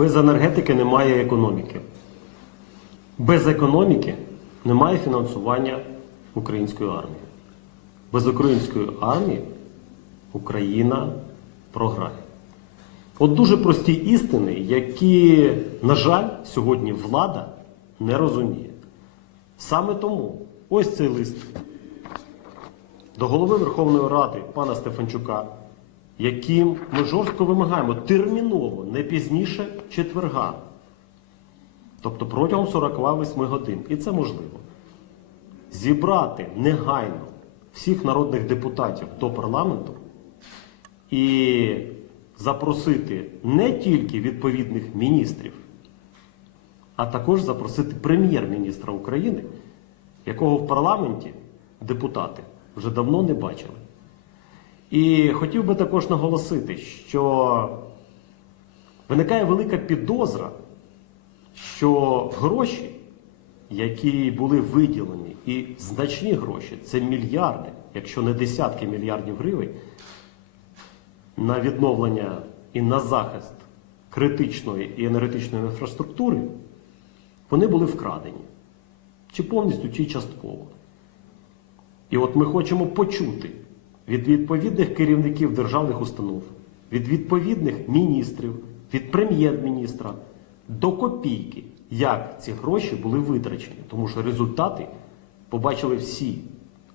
Без енергетики немає економіки. Без економіки немає фінансування української армії. Без української армії Україна програє. От дуже прості істини, які, на жаль, сьогодні влада не розуміє. Саме тому ось цей лист до голови Верховної Ради пана Стефанчука, яким ми жорстко вимагаємо терміново, не пізніше четверга, тобто протягом 48 годин, і це можливо, зібрати негайно всіх народних депутатів до парламенту і запросити не тільки відповідних міністрів, а також запросити прем'єр-міністра України, якого в парламенті депутати вже давно не бачили. І хотів би також наголосити, що виникає велика підозра, що гроші, які були виділені, і значні гроші, це мільярди, якщо не десятки мільярдів гривень, на відновлення і на захист критичної і енергетичної інфраструктури, вони були вкрадені. Чи повністю, чи частково. І от ми хочемо почути від відповідних керівників державних установ, від відповідних міністрів, від прем'єр-міністра до копійки, як ці гроші були витрачені. Тому що результати побачили всі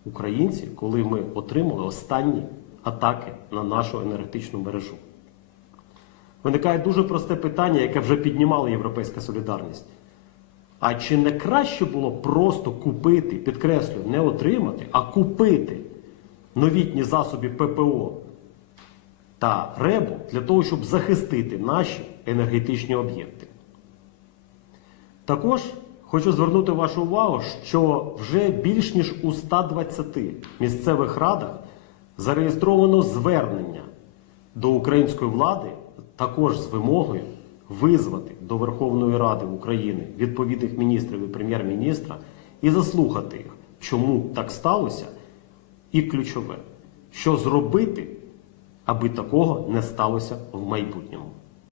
українці, коли ми отримали останні атаки на нашу енергетичну мережу. Виникає дуже просте питання, яке вже піднімала Європейська солідарність. А чи не краще було просто купити, підкреслюю, не отримати, а купити новітні засоби ППО та РЕБу для того, щоб захистити наші енергетичні об'єкти? Також хочу звернути вашу увагу, що вже більш ніж у 120 місцевих радах зареєстровано звернення до української влади також з вимогою визвати до Верховної Ради України відповідних міністрів і прем'єр-міністра і заслухати їх, чому так сталося, і ключове, що зробити, аби такого не сталося в майбутньому.